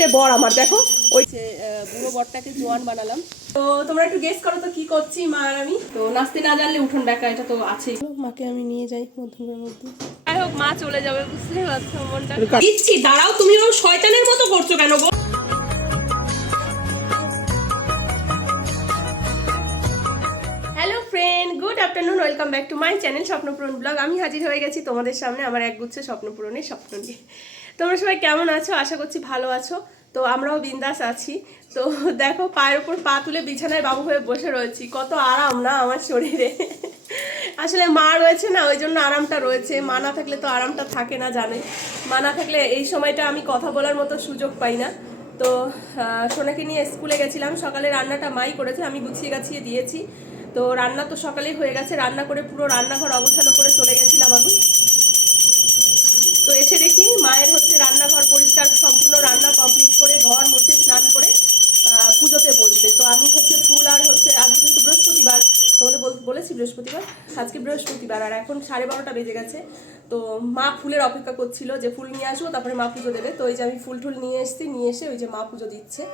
কিপটে বর আমার দেখো। ওই বুড়ো বরটাকে জোয়ান বানালাম। তো তোমরা একটু গেস করো তো কি করছি মা আর আমি। তো নাচতে না জানলে উঠোন ডাকা এটা তো আছেই। মাকে আমি নিয়ে যাই মধ্যমের মধ্যে। যাই হোক মা চলে যাবে বুঝতে পারছ মনটা। দিচ্ছি দাঁড়াও তুমি ওরকম শয়তানের মতো করছ কেন গো? Hello friend good afternoon welcome back to my channel Swapnapuran blog. আমি হাজির হয়ে গেছি তোমাদের সামনে আমার একগুচ্ছ স্বপ্নপূরণের স্বপ্ন নিয়ে। তোমরা সবাই কেমন আছো? আশা করছি ভালো আছো। তো আমরাও বিন্দাস আছি। তো দেখো, পায়ের উপর পা তুলে বিছানায় বাবু হয়ে বসে রয়েছি। কত আরাম না আমার শরীরে। আসলে মা রয়েছে না, ওই জন্য আরামটা রয়েছে। মা না থাকলে তো আরামটা থাকে না, জানে। মা না থাকলে এই সময়টা আমি কথা বলার মতো সুযোগ পাই না। তো সোনাকে নিয়ে স্কুলে গেছিলাম। সকালে রান্নাটা মাই করেছে, আমি গুছিয়ে গাছিয়ে দিয়েছি। তো রান্না তো সকালেই হয়ে গেছে। রান্না করে পুরো রান্নাঘর অগোছালো করে চলে গেছিলাম আমি। তো এসে দেখি মায়ের হচ্ছে রান্নাঘর পরিষ্কার, সম্পূর্ণ রান্না কমপ্লিট করে, ঘর মুছে, স্নান করে পুজোতে বসবে। তো আমি হচ্ছে ফুল আর হচ্ছে, আজকে যেহেতু বৃহস্পতিবার, তোমাদের বল- বলেছি বৃহস্পতিবার, আজকে বৃহস্পতিবার, আর এখন সাড়ে বারোটা বেজে গেছে। তো মা ফুলের অপেক্ষা করছিল যে ফুল নিয়ে আসব, তারপরে মা পুজো দেবে। তো ওই যে আমি ফুল টুল নিয়ে এসেছি, নিয়ে এসে ওই যে মা পুজো দিচ্ছে।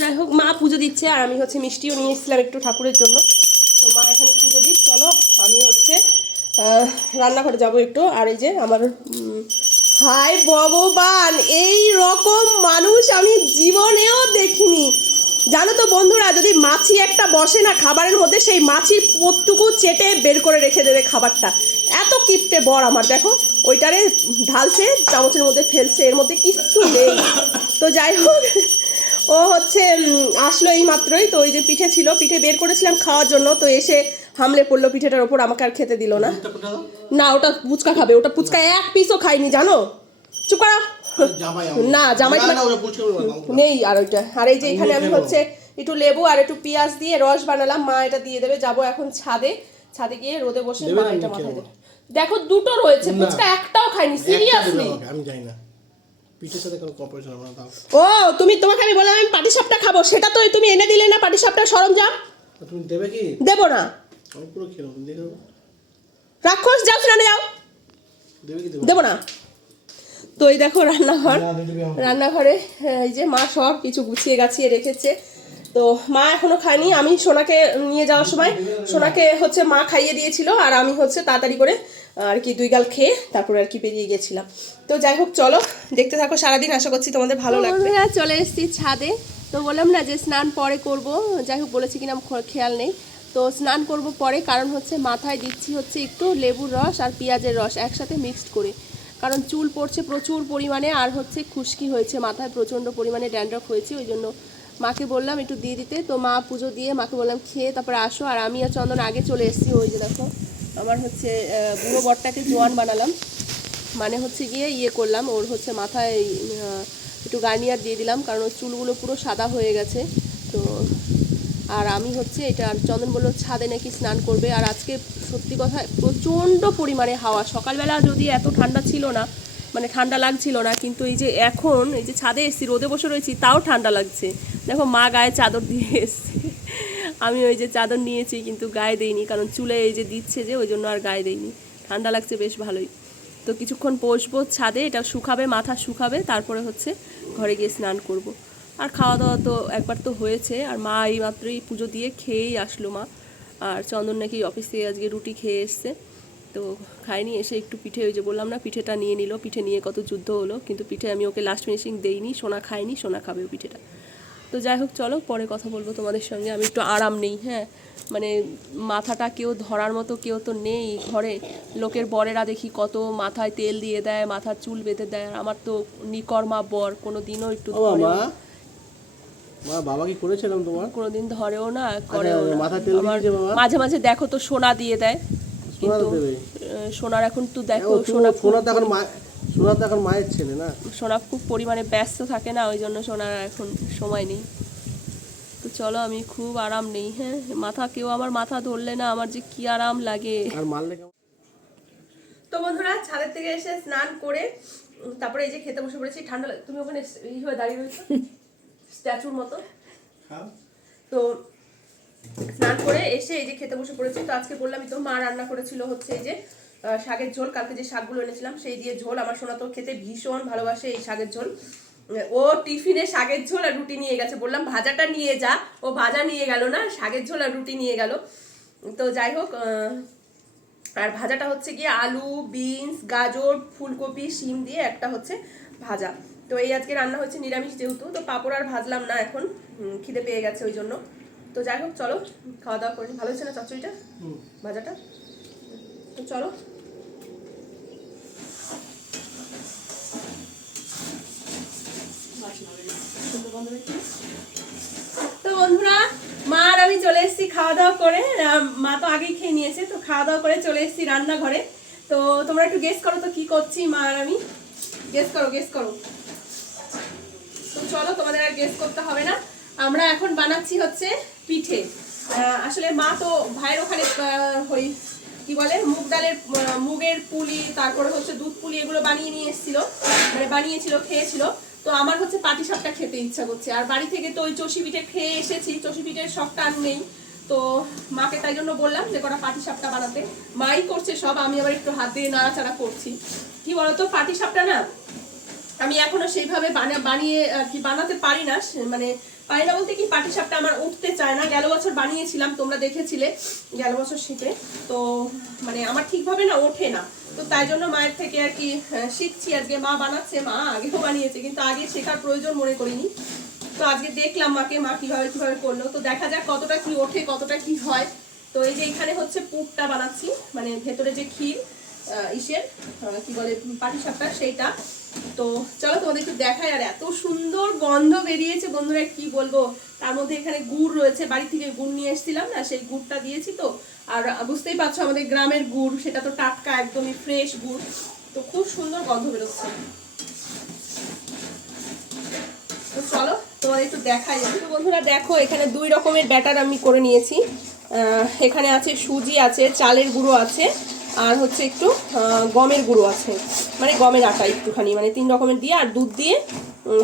যাই হোক, মা পুজো দিচ্ছে আর আমি হচ্ছে মিষ্টিও নিয়ে এসেছিলাম একটু ঠাকুরের জন্য। তো মা এখানে পুজো দিস চলো আমি হচ্ছে রান্নাঘরে যাব একটু। আর এই যে আমার হাই ভগবান, এই রকম মানুষ আমি জীবনেও দেখিনি। জানো তো বন্ধুরা, যদি মাছি একটা বসে না খাবারের মধ্যে, সেই মাছির পোতটুকু চেটে বের করে রেখে দেবে খাবারটা। এত কিপটে বর আমার, দেখো, ওইটারে ঢালছে, চামচের মধ্যে ফেলছে, এর মধ্যে কিচ্ছু নেই। তো যাই হোক ও হচ্ছে আসলো এই মাত্রই। তো ওই যে পিঠে ছিল পিঠে বের করেছিলাম খাওয়ার জন্য। তো এসে হামলে পড়ল পিঠেটার ওপর আমাকে আর খেতে দিল না। না ওটা ফুচকা খাবে। ওটা ফুচকা এক পিসও খাইনি জানো? চুপ করা। না জামাই পুচকে নেই আর ওইটা। আর এই যে এখানে আমি হচ্ছে একটু লেবু আর একটু পেঁয়াজ দিয়ে রস বানালাম। মা এটা দিয়ে দেবে। যাব এখন ছাদে। ছাদে গিয়ে রোদে বসে মা এটা মাথায় দেবে। দেখো দুটো রয়েছে। না। ফুচকা একটাও খাইনি। সিরিয়াসলি আমি জানি না। পিঠের সাথে কোনো কম্পারিজন আমরা দাও। ও তুমি তোমাকে আমি বললাম আমি পাটি সাপটা খাব। সেটা তো তুমি এনে দিলে না পাটি সরঞ্জাম? তুমি দেবে কি? দেবো না। আমি পুরো খেয়ে নেব দেখে নেব। রাক্ষস যাও যাও। দেবে কি দেবো? না। তো এই দেখো রান্নাঘর। রান্নাঘরে এই যে মা সব কিছু গুছিয়ে গাছিয়ে রেখেছে। তো মা এখনও খায়নি। আমি সোনাকে নিয়ে যাওয়ার সময় সোনাকে হচ্ছে মা খাইয়ে দিয়েছিল আর আমি হচ্ছে তাড়াতাড়ি করে আর কি দুই গাল খেয়ে তারপরে আর কি বেরিয়ে গেছিলাম। তো যাই হোক চলো দেখতে থাকো সারাদিন আশা করছি তোমাদের ভালো লাগবে। চলে এসেছি ছাদে। তো বললাম না যে স্নান পরে করব যাই হোক বলেছি কিনা খেয়াল নেই। তো স্নান করব পরে কারণ হচ্ছে মাথায় দিচ্ছি হচ্ছে একটু লেবুর রস আর পেঁয়াজের রস একসাথে মিক্সড করে। কারণ চুল পড়ছে প্রচুর পরিমাণে আর হচ্ছে খুশকি হয়েছে মাথায় প্রচণ্ড পরিমাণে ড্যান্ড্রফ হয়েছে ওই জন্য মাকে বললাম, একটু দিয়ে দিতে। তো মা পুজো দিয়ে মাকে বললাম, খেয়ে তারপরে আসো। আর আমি আর চন্দন আগে চলে এসেছি ওই যে দেখো, আমার হচ্ছে বুড়ো বরটাকে জোয়ান বানালাম। মানে হচ্ছে গিয়ে ইয়ে করলাম, ওর হচ্ছে মাথায় একটু গার্নিয়ার দিয়ে দিলাম, কারণ ওর চুলগুলো পুরো সাদা হয়ে গেছে। তো, আর আমি হচ্ছে এটা, আর চন্দন বলল, ছাদে নাকি স্নান করবে। আর আজকে সত্যি কথা, প্রচণ্ড পরিমাণে হাওয়া। সকালবেলা যদি এত ঠান্ডা ছিল না মানে ঠান্ডা লাগছিল না, কিন্তু এই যে এখন এই যে ছাদে এসেছি, রোদে বসে রয়েছি, তাও ঠান্ডা লাগছে। দেখো মা গায়ে চাদর দিয়ে এসছে। আমি ওই যে চাদর নিয়েছি, কিন্তু গায়ে দেইনি, কারণ চুলে এই যে দিচ্ছে যে, ওই জন্য আর গায়ে দেইনি। ঠান্ডা লাগছে বেশ ভালোই। তো কিছুক্ষণ বসবো ছাদে, এটা শুকাবে, মাথা শুকাবে, তারপরে হচ্ছে ঘরে গিয়ে স্নান করব। আর খাওয়া দাওয়া তো একবার তো হয়েছে, আর মা এই মাত্রই পুজো দিয়ে খেয়েই আসলো মা। আর চন্দন নাকি অফিস থেকে আজকে রুটি খেয়ে এসছে। তো খাইনি এসে একটু পিঠে ওই যে বললাম না পিঠেটা নিয়ে নিল। পিঠে নিয়ে কত যুদ্ধ হলো কিন্তু পিঠে আমি ওকে লাস্ট ফিনিশিং দেইনি সোনা খাইনি সোনা খাবে পিঠেটা। তো যাই হোক চলো পরে কথা বলব তোমাদের সঙ্গে। আমি একটু আরাম নেই হ্যাঁ? মানে মাথাটা কেউ ধরার মতো কেউ তো নেই ঘরে। লোকের বরেরা দেখি কত মাথায় তেল দিয়ে দেয় মাথার চুল বেঁধে দেয় আর আমার তো নিকর্মা বর কোনো দিনও একটু মা বাবা কি করেছিলাম তোমার? কোনোদিন ধরেও না করেও আচ্ছা, তেল আমার মাঝে মাঝে দেখো তো সোনা দিয়ে দেয়। কিন্তু সোনার এখন তো দেখো ও, সোনা সোনা তো এখন মা- সোনা তো এখন মায়ের ছেলে না? সোনা খুব পরিমাণে ব্যস্ত থাকে না ওই জন্য সোনার এখন সময় নেই। তো চলো আমি খুব আরাম নেই হ্যাঁ? মাথা কেউ আমার মাথা ধরলে না আমার যে কি আরাম লাগে। আর মারলে তো বন্ধুরা ছাদের থেকে এসে স্নান করে তারপরে এই যে খেতে বসে পড়েছি ঠান্ডা তুমি ওখানে ই হয়ে দাঁড়িয়ে রয়েছো? স্ট্যাচুর মতো? তো স্নান করে এসে এই যে খেতে বসে পড়েছি। তো আজকে বললামই তো, মা রান্না করেছিল হচ্ছে এই যে শাকের ঝোল। কালকে যে শাকগুলো এনেছিলাম, সেই দিয়ে ঝোল। আমার সোনা তো খেতে ভীষণ ভালোবাসে এই শাকের ঝোল। ও টিফিনে শাকের ঝোল আর রুটি নিয়ে গেছে। বললাম, ভাজাটা নিয়ে যা। ও ভাজা নিয়ে গেল না, শাকের ঝোল আর রুটি নিয়ে গেল। তো যাই হোক আর ভাজাটা হচ্ছে গিয়ে আলু, বিনস, গাজর, ফুলকপি, শিম দিয়ে একটা হচ্ছে ভাজা। তো এই আজকে রান্না হচ্ছে নিরামিষ যেহেতু, তো পাঁপড় আর ভাজলাম না এখন। খিদে পেয়ে গেছে ওই জন্য। তো যাই হোক চলো খাওয়া দাওয়া করি ভালো হচ্ছে না চচ্চড়িটা? ভাজাটা? তো চলো। তো বন্ধুরা মা আর আমি চলে এসেছি খাওয়া দাওয়া করে। মা তো আগেই খেয়ে নিয়েছে তো খাওয়া দাওয়া করে চলে এসেছি রান্নাঘরে। তো তোমরা একটু গেস করো তো কি করছি মা আর আমি। গেস করো গেস করো। তো চলো তোমাদের আর গেস করতে হবে না। আমরা এখন বানাচ্ছি হচ্ছে পিঠে। আসলে মা তো ভাইয়ের ওখানে ওই কি বলে, মুগ ডালের মুগের পুলি, তারপরে হচ্ছে দুধ পুলি এগুলো বানিয়ে নিয়ে এসেছিল মানে বানিয়েছিল, খেয়েছিল। তো আমার হচ্ছে পাটি সাপটা খেতে ইচ্ছা করছে। আর বাড়ি থেকে তো ওই চষি পিঠে খেয়ে এসেছি, চষি পিঠের শখটা আর নেই। তো মাকে তাই জন্য বললাম যে, কটা পাটি সাপটা বানাতে। মাই করছে সব, আমি আবার একটু হাত দিয়ে নাড়াচাড়া করছি। কি বলতো, পাটি সাপটা না, আমি এখনও সেইভাবে বানা- বানিয়ে আর কি বানাতে পারি না মানে না বলতে কি, পাটি সাপটা আমার উঠতে চায় না। গেল বছর বানিয়েছিলাম, তোমরা দেখেছিলে। গেল বছর শীতে। তো মানে আমার ঠিকভাবে না, ওঠে না। তো তাই জন্য মায়ের থেকে আর কি শিখছি আজকে। মা বানাচ্ছে, মা আগেও বানিয়েছে, কিন্তু আগে শেখার প্রয়োজন মনে করিনি। তো আজকে দেখলাম মাকে, মা কীভাবে কীভাবে করল। তো দেখা যাক কতটা কি ওঠে, কতটা কি হয়। তো এই যে এখানে হচ্ছে পুরটা বানাচ্ছি মানে ভেতরে যে ক্ষীর ইসের কি বলে পাটিসাপটা সেইটা। তো চলো তোমাদের একটু দেখাই, আর এত সুন্দর গন্ধ বেরিয়েছে বন্ধুরা, কি বলব? তার মধ্যে এখানে গুড় রয়েছে, বাড়ি থেকে গুড় নিয়ে এসেছিলাম না, সেই গুড়টা দিয়েছি তো। আর বুঝতেই পারছ আমাদের গ্রামের গুড়, সেটা তো টাটকা, একদমই ফ্রেশ গুড়। তো খুব সুন্দর গন্ধ বেরোচ্ছে। তো চলো তোমাদের একটু দেখাই। তো বন্ধুরা, দেখো, এখানে দুই রকমের ব্যাটার আমি করে নিয়েছি। এখানে আছে সুজি আছে, চালের গুঁড়ো আছে আর হচ্ছে একটু গমের গুঁড়ো আছে। মানে গমের আটা একটুখানি মানে তিন রকমের দিয়ে, আর দুধ দিয়ে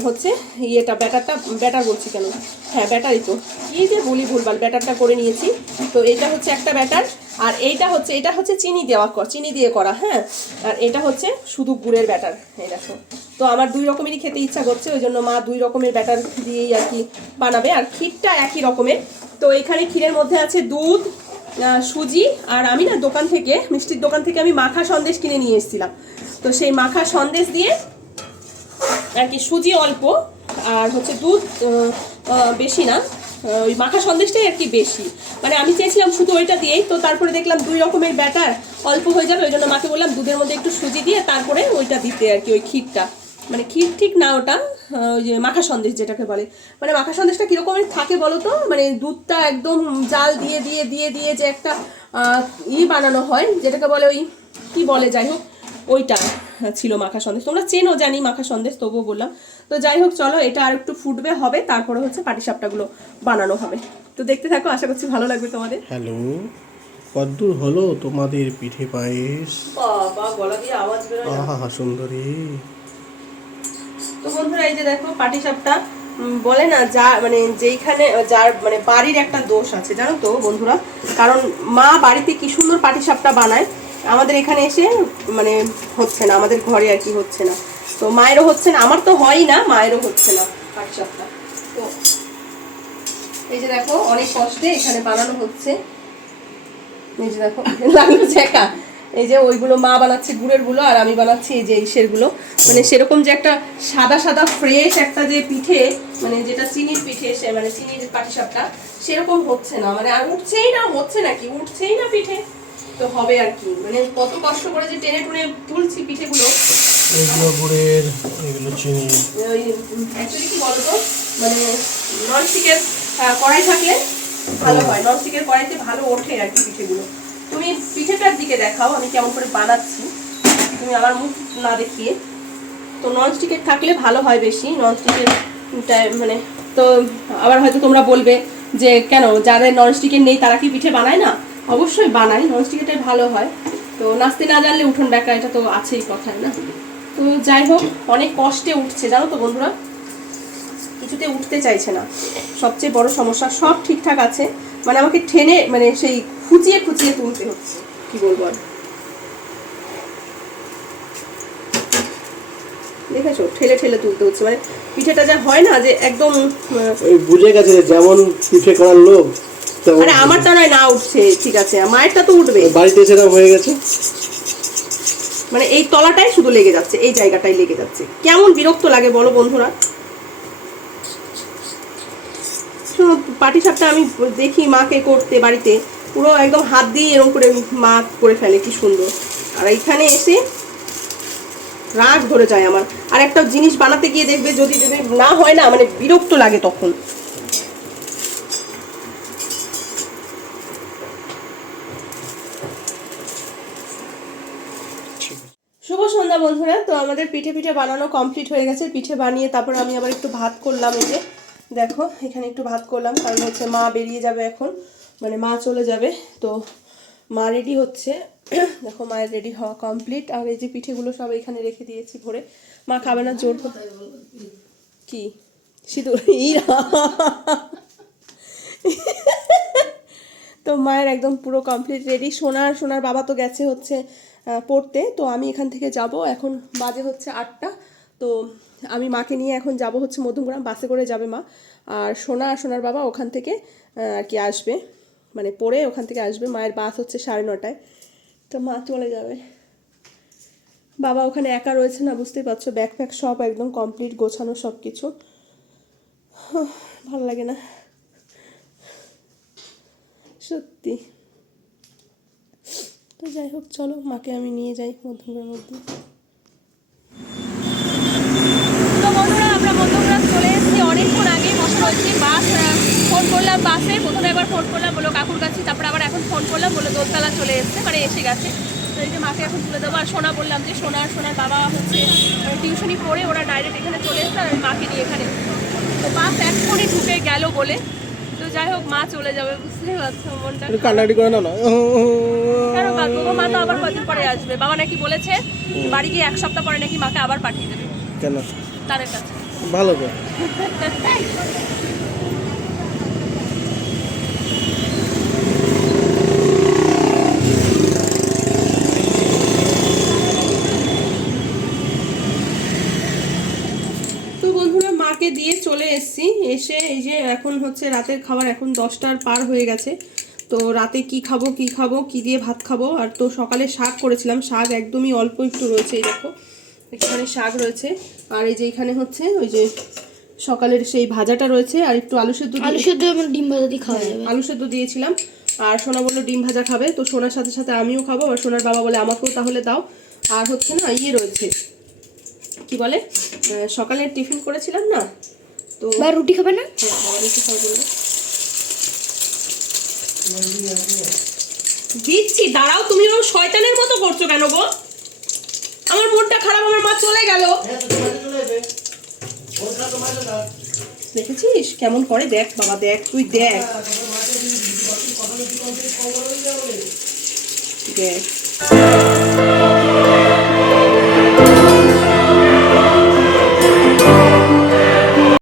হচ্ছে ইয়েটা, ব্যাটারটা, ব্যাটার বলছি কেন? হ্যাঁ ব্যাটারই তো। কি যে বলি ভুলভাল, ব্যাটারটা করে নিয়েছি। তো এটা হচ্ছে একটা ব্যাটার, আর এইটা হচ্ছে, এটা হচ্ছে চিনি দেওয়া চিনি দিয়ে করা হ্যাঁ? আর এটা হচ্ছে শুধু গুড়ের ব্যাটার, এই দেখো। তো আমার দুই রকমেরই খেতে ইচ্ছা করছে, ওই জন্য মা দুই রকমের ব্যাটার দিয়েই আর কি বানাবে। আর ক্ষীরটা একই রকমের। তো এখানে ক্ষীরের মধ্যে আছে দুধ সুজি আর আমি না দোকান থেকে, মিষ্টির দোকান থেকে আমি মাখা সন্দেশ কিনে নিয়ে এসেছিলাম। তো সেই মাখা সন্দেশ দিয়ে আর কি সুজি অল্প, আর হচ্ছে দুধ বেশি না ওই মাখা সন্দেশটাই আর কি বেশি। মানে আমি চেয়েছিলাম শুধু ওইটা দিয়েই, তো তারপরে দেখলাম দুই রকমের ব্যাটার অল্প হয়ে যাবে, ওই জন্য মাকে বললাম দুধের মধ্যে একটু সুজি দিয়ে তারপরে ওইটা দিতে আর কি, ওই ক্ষীরটা। মানে ক্ষীর ঠিক না ওটা ওই যে মাখা সন্দেশ যেটাকে বলে। মানে মাখা সন্দেশটা কীরকমের থাকে বলো তো? মানে দুধটা একদম জাল দিয়ে দিয়ে দিয়ে দিয়ে যে একটা ই বানানো হয় যেটাকে বলে ওই কি বলে যাই হোক ওইটা ছিল মাখা সন্দেশ। তোমরা চেনো জানি মাখা সন্দেশ তবুও বললাম। তো যাই হোক চলো এটা আর একটু ফুটবে হবে তারপরে হচ্ছে পাটিসাপটাগুলো বানানো হবে। তো দেখতে থাকো আশা করছি ভালো লাগবে তোমাদের। হ্যালো কদ্দূর হলো তোমাদের পিঠে পায়েস। বাবা গলা দিয়ে আওয়াজ বেরোয়। আহা সুন্দরী। তো বন্ধুরা এই যে দেখো পাটিসাপটা উম, বলে না যা মানে যেইখানে যার মানে বাড়ির একটা দোষ আছে জানো তো বন্ধুরা? কারণ মা বাড়িতে কি সুন্দর পাটিসাপটা বানায় আমাদের এখানে এসে মানে হচ্ছে না আমাদের ঘরে আর কি হচ্ছে না। তো মায়েরও হচ্ছে না আমার তো হয়ই না মায়েরও হচ্ছে না পাটিসাপটা। তো এই যে দেখো অনেক কষ্টে এখানে বানানো হচ্ছে। এই যে দেখো লাগল ছেঁকা। এই যে ওইগুলো মা বানাচ্ছে গুড়েরগুলো আর আমি বানাচ্ছি এই যে ইসেরগুলো মানে সেরকম যে একটা সাদা সাদা ফ্রেশ একটা যে পিঠে মানে যেটা চিনির পিঠে সে মানে চিনির পাটিসাপটা সেরকম হচ্ছে না। মানে আর উঠছেই না হচ্ছে না কি উঠছেই না পিঠে। তো হবে আর কি। মানে কত কষ্ট করে যে টেনে টুনে তুলছি পিঠেগুলো। এগুলো গুড়ের এগুলো চিনি ওই অ্যাকচুয়ালি কি বলতো? মানে ননস্টিকের কড়াই থাকলে ভালো হয়। ননস্টিকের কড়াইতে ভালো ওঠে আর কি পিঠেগুলো। তুমি পিঠেটার দিকে দেখাও, আমি কেমন করে বানাচ্ছি। তুমি আমার মুখ না দেখিয়ে। তো ননস্টিকের থাকলে ভালো হয় বেশি ননস্টিকের মানে তো আবার হয়তো তোমরা বলবে যে কেন, যাদের ননস্টিকের নেই তারা কি পিঠে বানায় না? অবশ্যই বানায় ননস্টিকেরটাই ভালো হয়। তো নাচতে না জানলে উঠোন ডাকা এটা তো আছেই কথায় না? তো যাই হোক, অনেক কষ্টে উঠছে, জানো তো বন্ধুরা? কিছুতে উঠতে চাইছে না। সবচেয়ে বড় সমস্যা সব ঠিকঠাক আছে মানে আমাকে ঠেনে মানে সেই খুঁচিয়ে খুঁচিয়ে তুলতে হচ্ছে কি বলব আর। দেখেছ? ঠেলে ঠেলে তুলতে হচ্ছে মানে পিঠেটা যা হয় না যে একদম বুঝে গেছে যেমন পিঠে করার লোক আরে আমারটা নয় না উঠছে ঠিক আছে মায়েরটা তো উঠবে। বাড়িতে সেরকম হয়ে গেছে? মানে এই তলাটাই শুধু লেগে যাচ্ছে এই জায়গাটাই লেগে যাচ্ছে। কেমন বিরক্ত লাগে বলো বন্ধুরা। পাটি সাপটা আমি দেখি মাকে করতে বাড়িতে। পুরো একদম হাত দিয়ে এরকম করে মা করে ফেলে, কি সুন্দর। আর এইখানে এসে রাগ ধরে যায় আমার। আর একটা জিনিস বানাতে গিয়ে দেখবে যদি যদি না হয় না মানে বিরক্ত লাগে তখন। শুভ সন্ধ্যা বন্ধুরা, তো আমাদের পিঠে পিঠে বানানো কমপ্লিট হয়ে গেছে। পিঠে বানিয়ে তারপর আমি আবার একটু ভাত করলাম এই যে। দেখো, এখানে একটু ভাত করলাম, কারণ হচ্ছে মা বেরিয়ে যাবে এখন। মানে মা চলে যাবে, তো মা রেডি হচ্ছে। দেখো, মায়ের রেডি হওয়া কমপ্লিট আর এই যে পিঠেগুলো সব এখানে রেখে দিয়েছি ভরে। মা খাবে না, জোর কি? সিঁদুর? তো মায়ের একদম পুরো কমপ্লিট রেডি সোনার সোনার বাবা তো গেছে হচ্ছে পড়তে। তো আমি এখান থেকে যাব। এখন বাজে হচ্ছে আটটা। তো আমি মাকে নিয়ে এখন যাব হচ্ছে মধ্যমগ্রাম, বাসে করে যাবে মা। আর সোনা আর সোনার বাবা ওখান থেকে আর কি আসবে। মানে পড়ে ওখান থেকে আসবে, মায়ের বাস হচ্ছে সাড়ে নটায়। তো মা চলে যাবে। বাবা ওখানে একা রয়েছে না, বুঝতেই পারছ। ব্যাগ ফ্যাগ সব একদম কমপ্লিট, গোছানো সব কিছু ভালো লাগে না। সত্যি। তো যাই হোক, চলো, মাকে আমি নিয়ে যাই মধ্যমের মধ্যে তো বন্ধুরা আমরা মধ্যগ্রাম চলে এসেছি অনেকক্ষণ আগে বসে রয়েছি বাস ফোন করলাম বাসে প্রথমে একবার ফোন করলাম বলো কাকুর কাছে তারপরে আবার এখন ফোন করলাম বলো দোলতলা চলে এসছে মানে এসে গেছে। তো এই যে মাকে এখন তুলে দেবো আর সোনা বললাম যে সোনা আর সোনার বাবা হচ্ছে টিউশনি পড়ে ওরা ডাইরেক্ট এখানে চলে এসছে আর মাকে নিয়ে এখানে। তো বাস এক্ষুনি ঢুকে গেল বলে। তো যাই হোক মা চলে যাবে বুঝতে পারছ মনটা। একটু কান্নাকাটি করে না। না বাবা মা তো আবার কদিন পরে আসবে। বাবা নাকি বলেছে বাড়ি গিয়ে এক সপ্তাহ পরে নাকি মাকে আবার পাঠিয়ে দেবে। কেন? তাদের কাছে। ভালো বন্ধুরা মাকে দিয়ে চলে এসেছি। এসে এই যে এখন হচ্ছে রাতের খাবার এখন দশটার পার হয়ে গেছে। তো রাতে কি খাব কি খাব কি দিয়ে ভাত খাব? আর তো সকালে শাক করেছিলাম। শাক একদমই অল্প একটু রয়েছে এই দেখো। এখানে শাক রয়েছে। আর এই যে এখানে হচ্ছে ওই যে সকালের সেই ভাজাটা রয়েছে আর একটু আলু সেদ্ধ আলু সেদ্ধ ডিম ভাজা দিয়ে খাওয়া যাবে। আলু সেদ্ধ দিয়েছিলাম। আর সোনা বলল ডিম ভাজা খাবে তো সোনার সাথে সাথে আমিও খাব আর সোনার বাবা বলে আমাকেও তাহলে দাও। আর হচ্ছে না ইয়ে রয়েছে কি বলে সকালে টিফিন করেছিলাম না তো বা রুটি খাবে না? হ্যাঁ, রুটি বলল। দিচ্ছি দাঁড়াও তুমি ওরকম শয়তানের মতো করছ কেন গো? আমার মনটা খারাপ, আমার মা চলে গেল। দেখেছিস? কেমন করে? দেখ, বাবা, দেখ, তুই দেখ। দেখ।